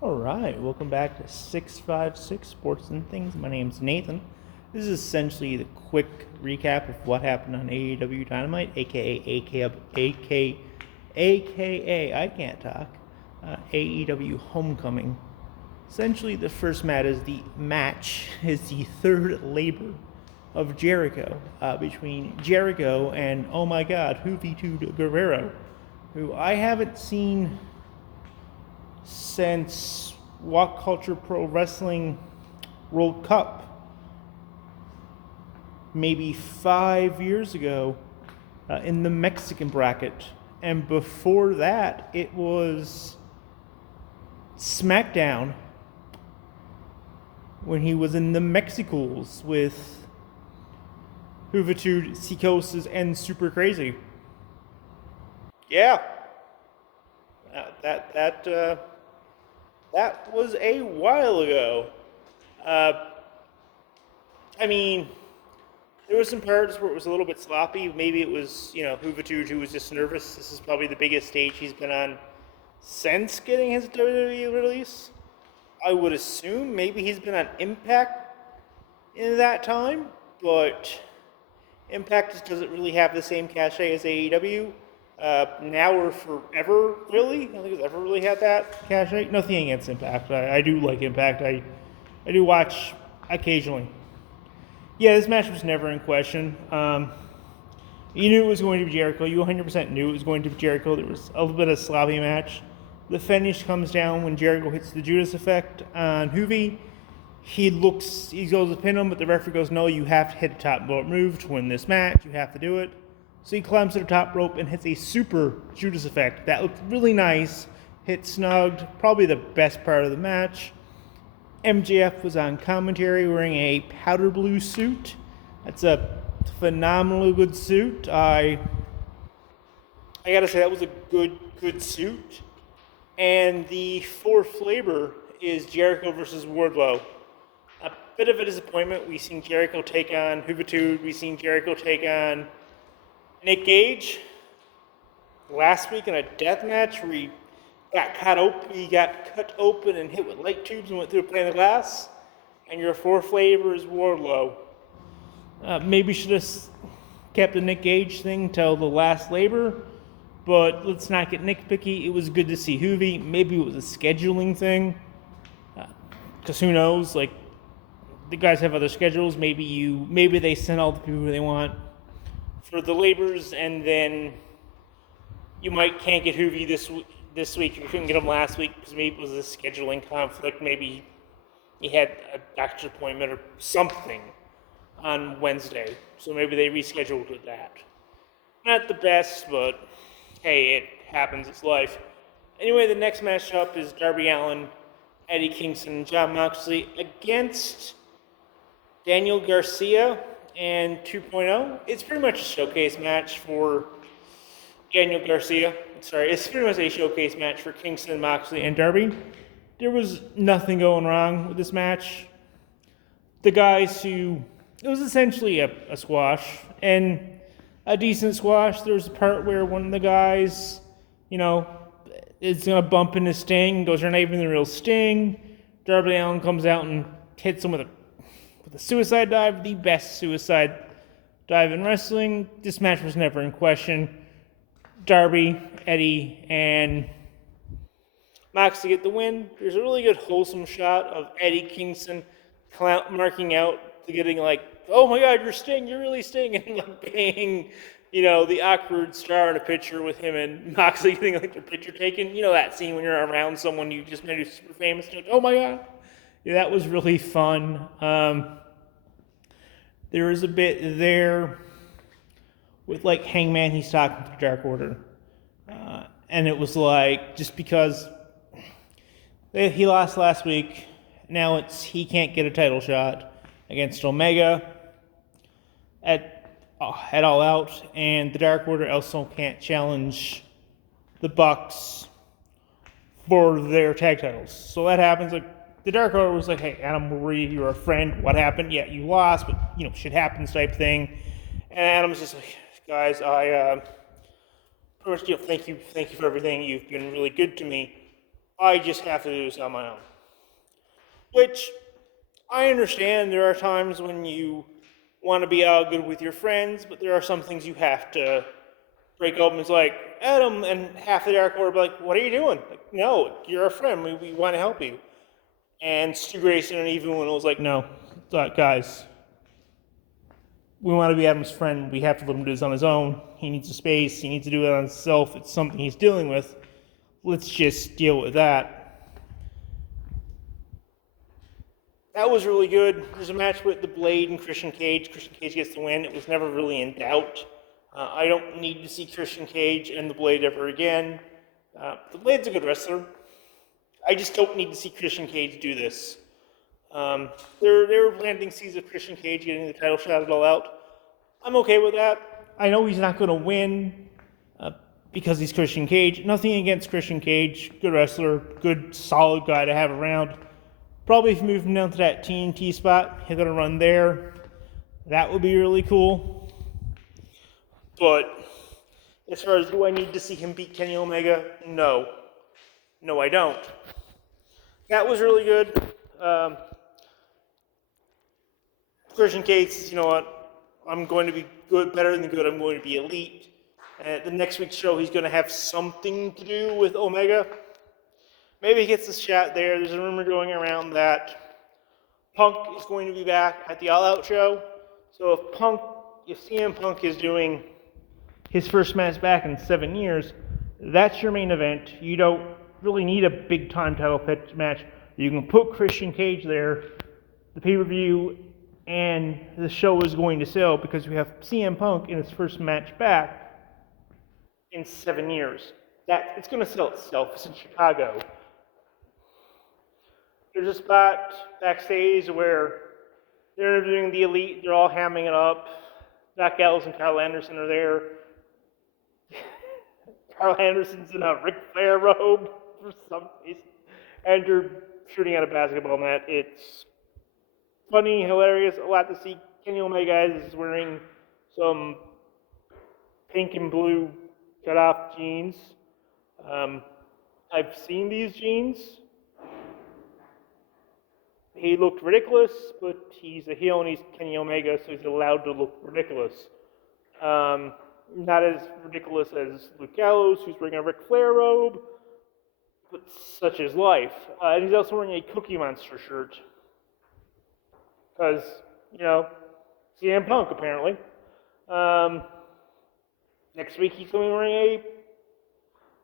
All right, welcome back to 656 Sports and Things. My name's Nathan. This is essentially the quick recap of what happened on AEW Dynamite, aka I can't talk, AEW Homecoming. Essentially, the first match is the third labor of Jericho between Jericho and, oh my god, Juventud Guerrero, who I haven't seen since What Culture Pro Wrestling World Cup, maybe 5 years ago, in the Mexican bracket. And before that, it was SmackDown when he was in the Mexicals with Juventud, Psicosis, and Super Crazy. Yeah, that was a while ago. Uh, I mean, there were some parts where it was a little bit sloppy. Maybe it was, Juventud who was just nervous. This is probably the biggest stage he's been on since getting his WWE release. I would assume maybe he's been on Impact in that time, but Impact just doesn't really have the same cachet as AEW. Now or forever, really? I don't think it's ever really had that cachet. Nothing against Impact. I do like Impact. I do watch occasionally. Yeah, this match was never in question. You knew it was going to be Jericho. You 100% knew it was going to be Jericho. There was a little bit of sloppy match. The finish comes down when Jericho hits the Judas effect on Juvi. He goes to pin him, but the referee goes, no, you have to hit a top rope move to win this match. You have to do it. So he climbs to the top rope and hits a super Judas effect. That looked really nice. Hit snugged. Probably the best part of the match. MJF was on commentary wearing a powder blue suit. That's a phenomenally good suit. I gotta say, that was a good suit. And the fourth labor is Jericho versus Wardlow. A bit of a disappointment. We've seen Jericho take on Juventud. We've seen Jericho take on Nick Gage last week in a death match where he got cut open and hit with light tubes and went through a pane of glass. And your fourth labor is Wardlow. Maybe should have kept the Nick Gage thing till the last labor. But let's not get nitpicky. It was good to see Juvi. Maybe it was a scheduling thing. Because who knows? Like, the guys have other schedules. Maybe they send all the people they want for the labors, and then you can't get Juvi this week. You couldn't get him last week because maybe it was a scheduling conflict. Maybe he had a doctor's appointment or something on Wednesday. So maybe they rescheduled that. Not the best, but hey, it happens, it's life. Anyway, the next matchup is Darby Allin, Eddie Kingston, and Jon Moxley against Daniel Garcia and 2.0. It's pretty much a showcase match for Daniel Garcia. It's pretty much a showcase match for Kingston, Moxley, and Darby. There was nothing going wrong with this match. It was essentially a squash, and a decent squash. There's a part where one of the guys, is going to bump into Sting. Those are not even the real Sting. Darby Allin comes out and hits him with a suicide dive, the best suicide dive in wrestling. This match was never in question. Darby, Eddie, and Moxley get the win. There's a really good wholesome shot of Eddie Kingston marking out to getting like, oh my god, you're Sting, you're really Sting, and like being, the awkward star in a picture with him and Moxley getting like their picture taken. You know that scene when you're around someone you just made super famous, like, oh my god. Yeah, that was really fun. There was a bit there with like Hangman, he's talking to Dark Order. And it was like, just because he lost last week, now he can't get a title shot against Omega at All Out, and the Dark Order also can't challenge the Bucks for their tag titles. So that happens. Like, the Dark Order was like, hey, Adam Marie, you're a friend. What happened? Yeah, you lost, but shit happens type thing. And Adam's just like, guys, I pretty much thank you for everything. You've been really good to me. I just have to do this on my own. Which I understand there are times when you want to be out good with your friends, but there are some things you have to break open. It's like, Adam and half the Dark Order be like, what are you doing? Like, no, you're a friend. We want to help you. And Stu Grayson and even when it was like, no, guys, we want to be Adam's friend. We have to let him do this on his own. He needs a space. He needs to do it on himself. It's something he's dealing with. Let's just deal with that. That was really good. There's a match with the Blade and Christian Cage. Christian Cage gets the win. It was never really in doubt. I don't need to see Christian Cage and the Blade ever again. The Blade's a good wrestler. I just don't need to see Christian Cage do this. They were planting seeds of Christian Cage getting the title shot at All Out. I'm okay with that. I know he's not going to win because he's Christian Cage. Nothing against Christian Cage. Good wrestler. Good, solid guy to have around. Probably if you move him down to that TNT spot, he's going to run there. That would be really cool. But as far as do I need to see him beat Kenny Omega? No. No, I don't. That was really good. Christian Cage says, you know what? I'm going to be good, better than good. I'm going to be elite. And at the next week's show, he's going to have something to do with Omega. Maybe he gets a shot there. There's a rumor going around that Punk is going to be back at the All Out show. So if CM Punk is doing his first match back in 7 years, that's your main event. You don't really need a big-time title match. You can put Christian Cage there, the pay-per-view, and the show is going to sell because we have CM Punk in his first match back in 7 years. It's going to sell itself. It's in Chicago. There's a spot backstage where they're interviewing the Elite. They're all hamming it up. Doc Gallows and Carl Anderson are there. Carl Anderson's in a Ric Flair robe for some reason. And they're shooting at a basketball net. It's funny, hilarious, a lot to see. Kenny Omega is wearing some pink and blue cut-off jeans. I've seen these jeans. He looked ridiculous, but he's a heel and he's Kenny Omega, so he's allowed to look ridiculous. Not as ridiculous as Luke Gallows, who's wearing a Ric Flair robe, but such is life. And he's also wearing a Cookie Monster shirt. Because, CM Punk, apparently. Next week he's going to be wearing a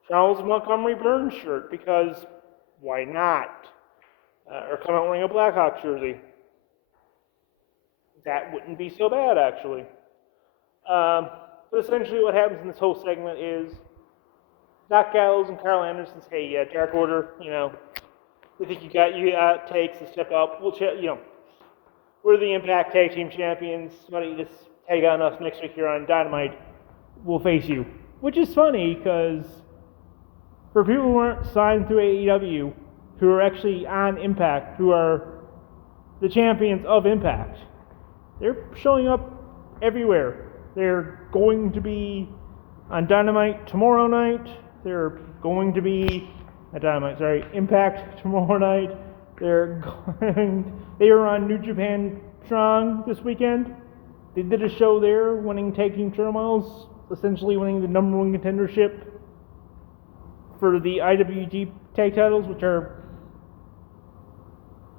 Charles Montgomery Burns shirt, because why not? Or come out wearing a Blackhawks jersey. That wouldn't be so bad, actually. But essentially what happens in this whole segment is Doc Gallows and Carl Anderson say, yeah, Dark Order, we think you got takes to step up. We're the Impact Tag Team Champions. Why don't you just tag on us next week here on Dynamite? We'll face you. Which is funny, because for people who aren't signed through AEW, who are actually on Impact, who are the champions of Impact, they're showing up everywhere. They're going to be on Dynamite tomorrow night. They're going to be Impact tomorrow night. They are on New Japan Strong this weekend. They did a show there, winning tag team turmoils, essentially winning the number one contendership for the IWG tag titles, which are,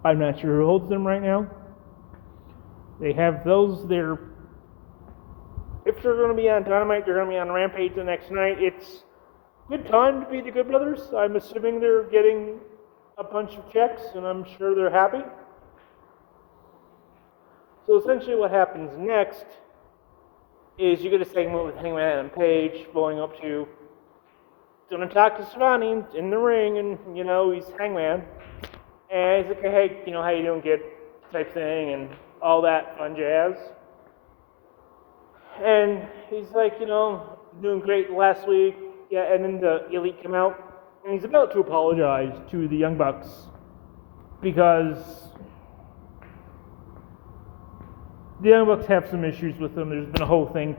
I'm not sure who holds them right now. They have those. If they're going to be on Dynamite, they're going to be on Rampage the next night. It's a good time to be the Good Brothers. I'm assuming they're getting a bunch of checks, and I'm sure they're happy. So essentially what happens next is you get a segment with Hangman Adam Page blowing up to going to talk to Schiavone in the ring, and, he's Hangman. And he's like, hey, how you doing, kid? Type thing, and all that fun jazz. And he's like, doing great last week. Yeah, and then the Elite come out, and he's about to apologize to the Young Bucks because the Young Bucks have some issues with them. There's been a whole thing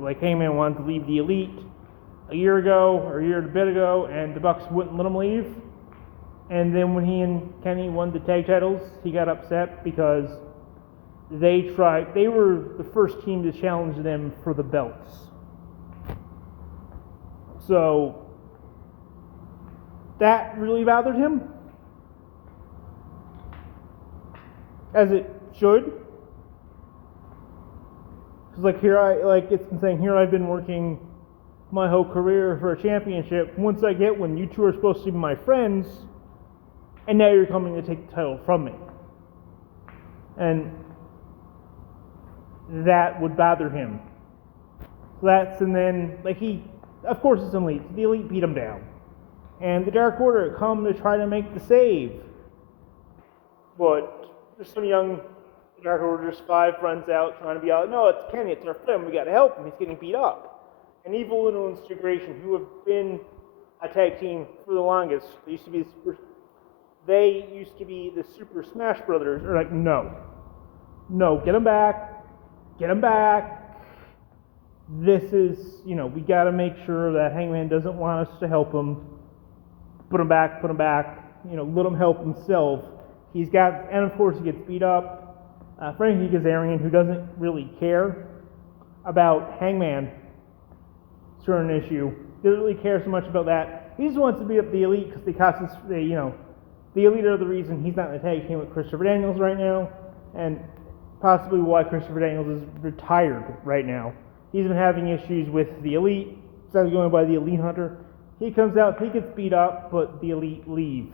like Heyman wanted to leave the Elite a year and a bit ago, and the Bucks wouldn't let him leave. And then when he and Kenny won the tag titles, he got upset because they were the first team to challenge them for the belts. So that really bothered him, as it should. Because it's been saying, here I've been working my whole career for a championship. Once I get one, you two are supposed to be my friends, and now you're coming to take the title from me. And that would bother him. And then, of course it's an elite. The elite beat him down. And the Dark Order come to try to make the save. But there's some young Dark Order, just 5 runs out trying to be out. No, it's Kenny, it's our friend, we gotta help him, he's getting beat up. And Evil and Integration, who have been a tag team for the longest, they used to be the Super Smash Brothers, are like, no, get them back. This is, we got to make sure that Hangman doesn't want us to help him. Put him back, let him help himself. And of course he gets beat up. Frankie Kazarian, who doesn't really care about Hangman, certain issue, doesn't really care so much about that. He just wants to beat up the Elite because the Elite are the reason he's not in the tag team with Christopher Daniels right now, and possibly why Christopher Daniels is retired right now. He's been having issues with the Elite, instead of going by the Elite Hunter. He comes out, he gets beat up, but the Elite leave.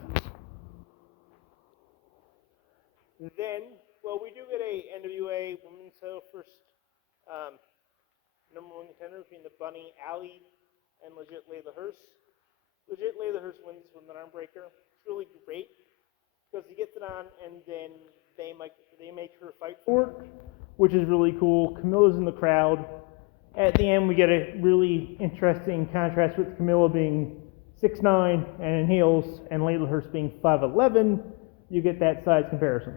Then, we do get a NWA Women's title first number 1 contender between the Bunny Alley and Legit Layla Hurst. Legit Layla Hurst wins with an arm breaker. It's really great because he gets it on and then they make her fight for it, which is really cool. Camilla's in the crowd. At the end, we get a really interesting contrast with Camilla being 6'9" and in heels, and Layla Hurst being 5'11". You get that size comparison.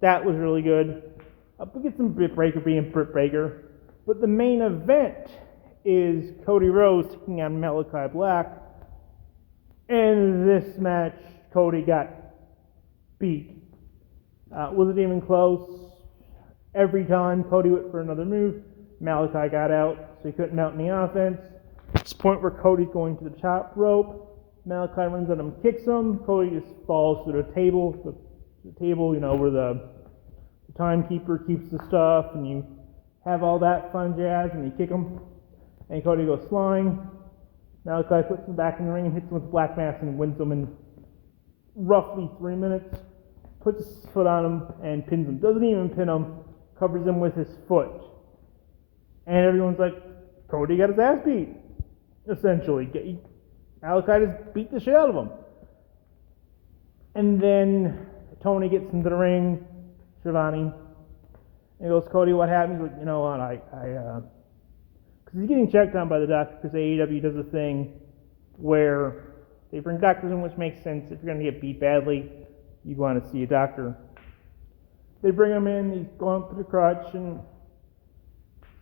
That was really good. We get some Britt Baker being Britt Baker. But the main event is Cody Rhodes taking on Malachi Black. And this match, Cody got beat. Wasn't even close. Every time Cody went for another move, Malachi got out, so he couldn't mount any offense. It's the point where Cody's going to the top rope. Malachi runs at him, kicks him. Cody just falls to the table. The table, where the timekeeper keeps the stuff, and you have all that fun jazz, and you kick him, and Cody goes flying. Malachi puts him back in the ring and hits him with the Black Mass and wins him in roughly 3 minutes. Puts his foot on him and pins him. Doesn't even pin him, covers him with his foot. And everyone's like, Cody got his ass beat, essentially. Malachi just beat the shit out of him. And then Tony gets into the ring, Schiavone, and he goes, Cody, what happened? He's like, you know what, because he's getting checked on by the doctor, because AEW does a thing where they bring doctors in, which makes sense. If you're going to get beat badly, you want to see a doctor. They bring him in, he's going through the crutch, and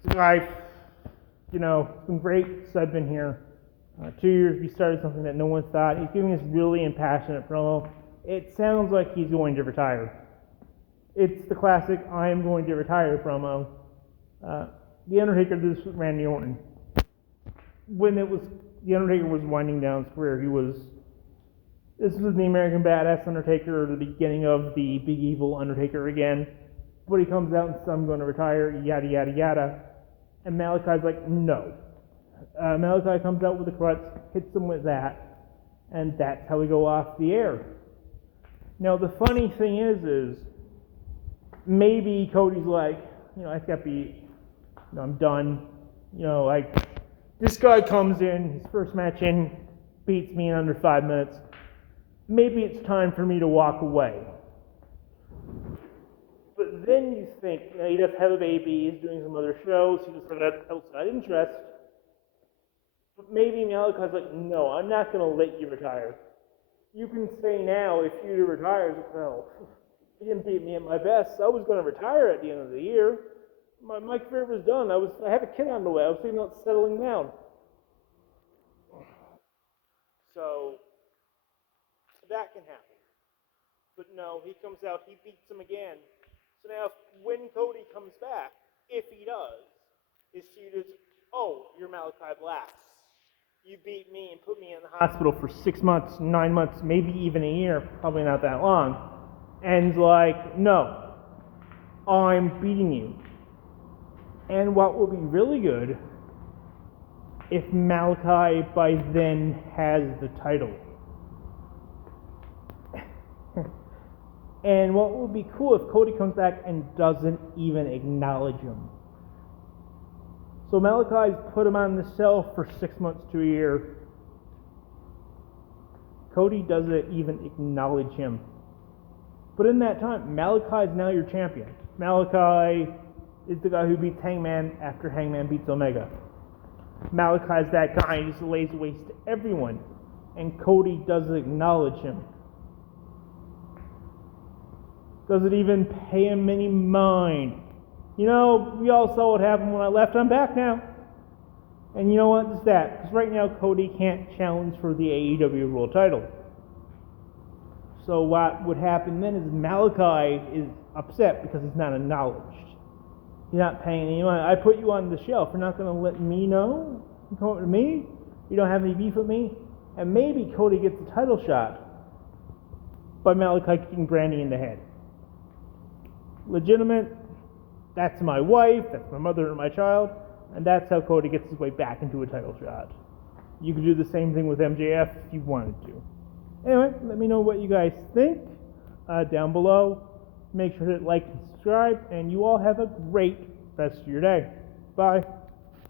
he's like, it's been great since I've been here. 2 years, we started something that no one thought. He's giving this really impassionate promo. It sounds like he's going to retire. It's the classic I am going to retire promo. The Undertaker did this with Randy Orton. When The Undertaker was winding down his career, this was the American Badass Undertaker, the beginning of the Big Evil Undertaker again. But he comes out and says, I'm going to retire, yada, yada, yada. And Malachi's like, no. Malachi comes out with the crutch, hits him with that, and that's how we go off the air. Now, the funny thing is maybe Cody's like, I've got beat, I'm done. This guy comes in, his first match in, beats me in under 5 minutes. Maybe it's time for me to walk away. But then you think, he does have a baby, he's doing some other shows, he does have that outside interest. But maybe Malachi's like, no, I'm not going to let you retire. You can say now, if you retire, well, you didn't beat me at my best. I was going to retire at the end of the year. My career was done. I had a kid on the way. I was thinking about settling down. So that can happen. But no, he comes out, he beats him again. So now, when Cody comes back, if he does, his feud is, oh, you're Malachi Black. You beat me and put me in the hospital for 6 months, 9 months, maybe even a year, probably not that long. And like, no, I'm beating you. And what will be really good if Malachi by then has the title. And what would be cool if Cody comes back and doesn't even acknowledge him. So Malachi's put him on the shelf for 6 months to a year. Cody doesn't even acknowledge him. But in that time, Malachi is now your champion. Malachi is the guy who beats Hangman after Hangman beats Omega. Malachi is that guy who just lays waste to everyone. And Cody doesn't acknowledge him. Doesn't even pay him any mind. You know, we all saw what happened when I left. I'm back now. And you know what? It's that. Because right now, Cody can't challenge for the AEW World title. So what would happen then is Malachi is upset because he's not acknowledged. You're not paying any money. I put you on the shelf. You're not going to let me know? You come up to me? You don't have any beef with me? And maybe Cody gets a title shot by Malachi kicking Brandy in the head. Legitimate. That's my wife, that's my mother and my child, and that's how Cody gets his way back into a title shot. You could do the same thing with MJF if you wanted to. Anyway, let me know what you guys think down below. Make sure to like and subscribe, and you all have a great rest of your day. Bye.